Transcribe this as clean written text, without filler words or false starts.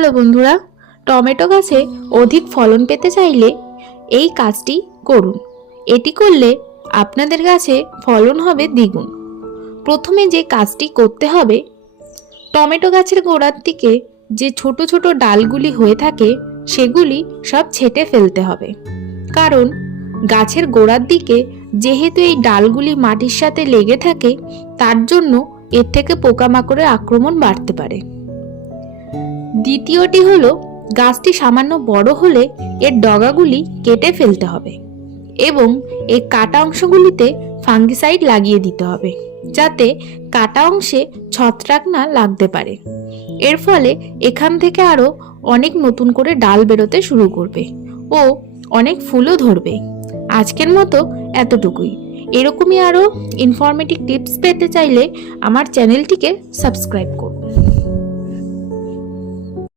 Hello বন্ধুরা, tomato গাছে অধিক ফলন পেতে চাইলে এই কাজটি করুন। এটি করলে আপনাদের গাছে ফলন হবে দ্বিগুণ। প্রথমে যে কাজটি করতে হবে, টমেটো গাছের গোড়ার দিকে যে ছোট ছোট ডালগুলি হয়ে থাকে সেগুলি সব ছেঁটে ফেলতে হবে। কারণ গাছের গোড়ার দিকে যেহেতু এই ডালগুলি মাটির সাথে লেগে থাকে, তার জন্য এর থেকে পোকামাকড়ের আক্রমণ বাড়তে পারে। দ্বিতীয়টি হলো, গাছটি সামান্য বড় হলে এর ডগাগুলি কেটে ফেলতে হবে এবং এই কাটা অংশগুলিতে ফাঙ্গিসাইড লাগিয়ে দিতে হবে, যাতে কাটা অংশে ছত্রাক না লাগতে পারে। এর ফলে এখান থেকে আরও অনেক নতুন করে ডাল বেরোতে শুরু করবে ও অনেক ফুলও ধরবে। আজকের মতো এতটুকুই। এরকমই আরও ইনফরমেটিভ টিপস পেতে চাইলে আমার চ্যানেলটিকে সাবস্ক্রাইব করুন।